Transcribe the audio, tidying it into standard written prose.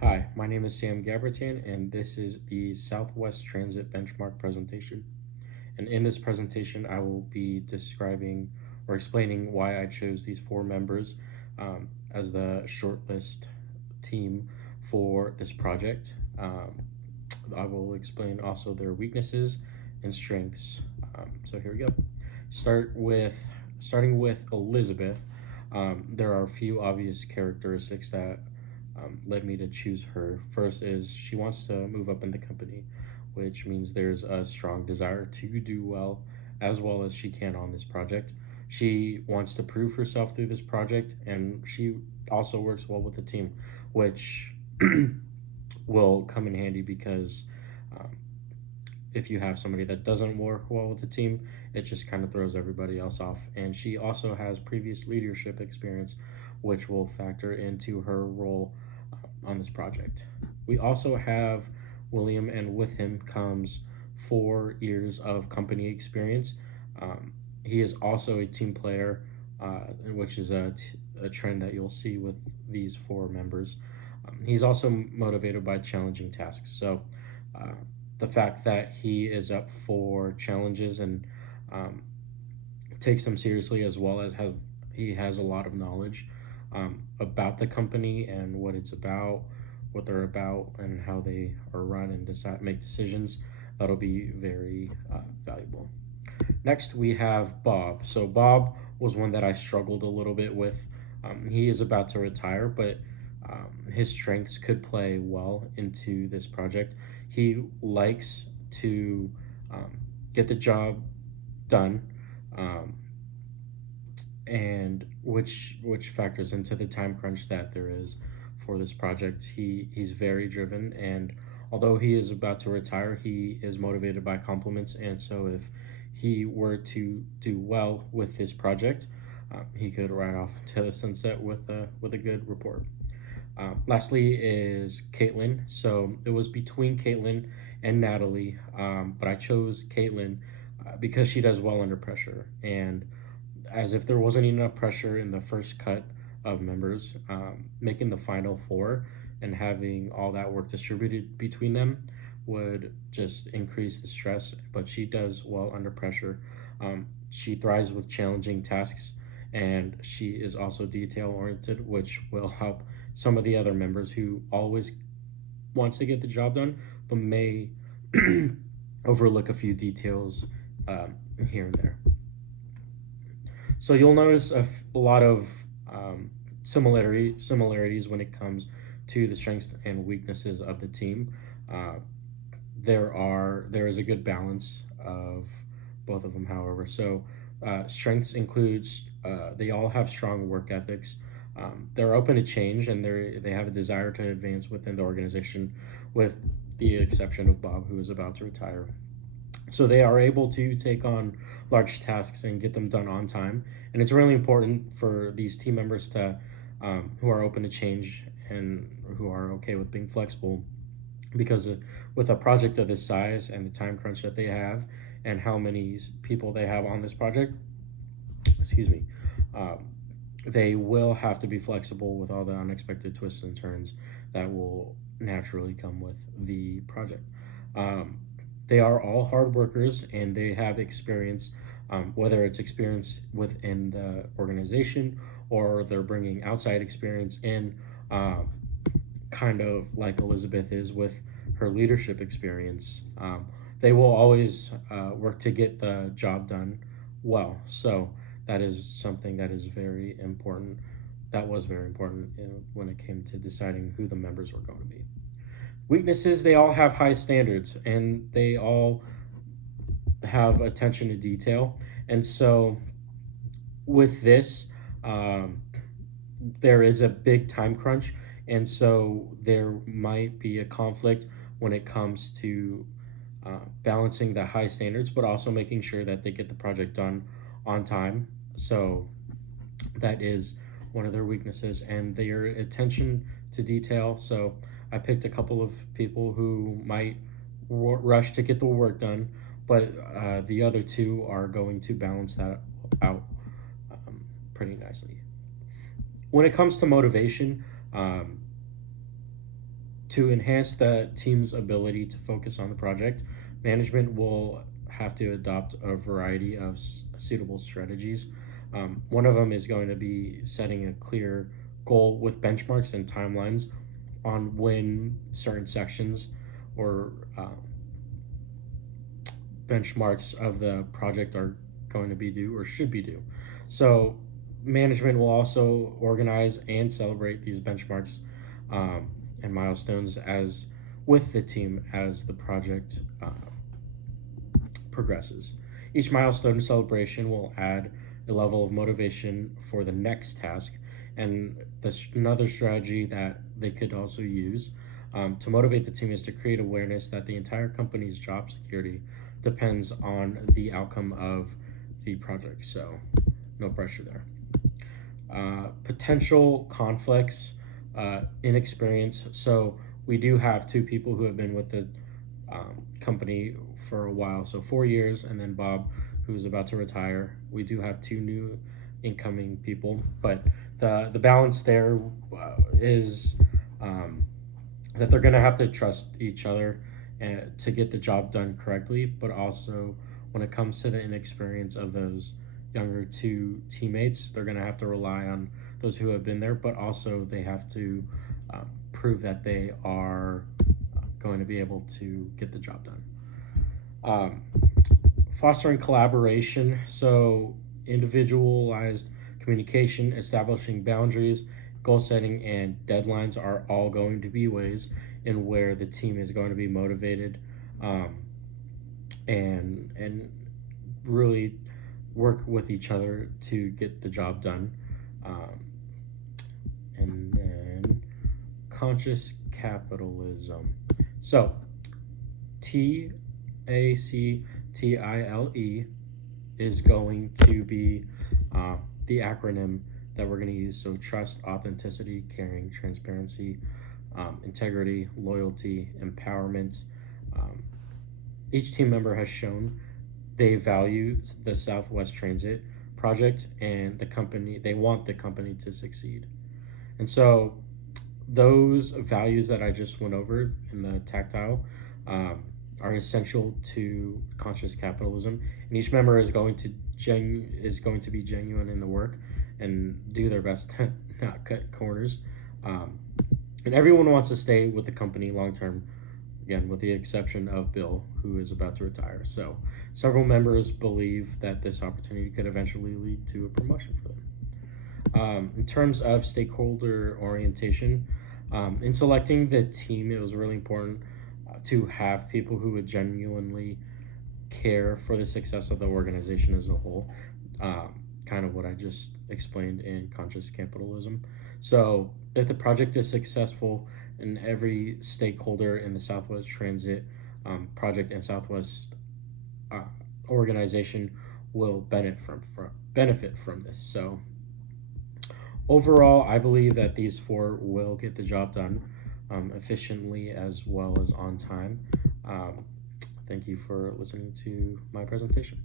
Hi, my name is Sam Gabertan, and this is the Southwest Transit Benchmark presentation. And in this presentation, I will be describing or explaining why I chose these four members as the shortlist team for this project. I will explain also their weaknesses and strengths. So here we go. Starting with Elizabeth. There are a few obvious characteristics that led me to choose her. First is she wants to move up in the company, which means there's a strong desire to do well as she can on this project. She wants to prove herself through this project, and she also works well with the team, which will come in handy because um, if you have somebody that doesn't work well with the team, it just kind of throws everybody else off. And she also has previous leadership experience, which will factor into her role on this project. We also have William, and with him comes 4 years of company experience. He is also a team player, which is a trend that you'll see with these four members. He's also motivated by challenging tasks. So, uh, the fact that he is up for challenges and um, takes them seriously, as well as he has a lot of knowledge about the company and what it's about, what they're about, and how they are run and make decisions. That'll be very valuable. Next, we have Bob. So Bob was one that I struggled a little bit with. He is about to retire, but his strengths could play well into this project. He likes to get the job done, um, and which factors into the time crunch that there is for this project. He's very driven, and although he is about to retire, he is motivated by compliments. And so, if he were to do well with this project, he could ride off into the sunset with a good report. Lastly is Caitlin. So it was between Caitlin and Natalie, but I chose Caitlin because she does well under pressure. And as if there wasn't enough pressure in the first cut of members, making the final four and having all that work distributed between them would just increase the stress. But she does well under pressure. She thrives with challenging tasks, and she is also detail oriented, which will help some of the other members who always wants to get the job done, but may overlook a few details here and there. So you'll notice a lot of similarities when it comes to the strengths and weaknesses of the team. Uh, there is a good balance of both of them, however. So strengths includes they all have strong work ethics. They're open to change, and they have a desire to advance within the organization, with the exception of Bob, who is about to retire. So they are able to take on large tasks and get them done on time. And it's really important for these team members to who are open to change and who are okay with being flexible, because with a project of this size and the time crunch that they have and how many people they have on this project, excuse me, um, they will have to be flexible with all the unexpected twists and turns that will naturally come with the project. Um, they are all hard workers, and they have experience, whether it's experience within the organization or they're bringing outside experience in, um, kind of like Elizabeth is with her leadership experience. They will always work to get the job done well. So that is something that is very important. That was very important when it came to deciding who the members were going to be. Weaknesses, they all have high standards, and they all have attention to detail. And so with this, um, there is a big time crunch, and so there might be a conflict when it comes to balancing the high standards, but also making sure that they get the project done on time. So that is one of their weaknesses, and their attention to detail. So I picked a couple of people who might rush to get the work done, but the other two are going to balance that out pretty nicely. When it comes to motivation, um, To enhance the team's ability to focus on the project, management will have to adopt a variety of suitable strategies. One of them is going to be setting a clear goal with benchmarks and timelines on when certain sections or benchmarks of the project are going to be due or should be due. So, management will also organize and celebrate these benchmarks and milestones as with the team as the project progresses. Each milestone celebration will add a level of motivation for the next task, and another strategy that they could also use to motivate the team is to create awareness that the entire company's job security depends on the outcome of the project. So, no pressure there. Potential conflicts, inexperience. So, we do have two people who have been with the company for a while. So, 4 years, and then Bob, who's about to retire. We do have two new incoming people, but the balance there is that they're going to have to trust each other to get the job done correctly, but also when it comes to the inexperience of those younger two teammates, they're going to have to rely on those who have been there, but also they have to prove that they are going to be able to get the job done. Fostering collaboration, so individualized communication, establishing boundaries, goal setting, and deadlines are all going to be ways in where the team is going to be motivated and really work with each other to get the job done. And then conscious capitalism. So TACTILE is going to be the acronym that we're going to use. So trust, authenticity, caring, transparency, integrity, loyalty, empowerment. Each team member has shown they value the Southwest Transit project and the company. They want the company to succeed. And so those values that I just went over in the tactile are essential to conscious capitalism, and each member is going to be genuine in the work and do their best to not cut corners. And everyone wants to stay with the company long term, again, with the exception of Bill, who is about to retire. So several members believe that this opportunity could eventually lead to a promotion for them. In terms of stakeholder orientation, in selecting the team, it was really important to have people who would genuinely care for the success of the organization as a whole. Kind of what I just explained in conscious capitalism. So if the project is successful and every stakeholder in the Southwest Transit project and Southwest organization will benefit from this. So overall, I believe that these four will get the job done efficiently as well as on time. Thank you for listening to my presentation.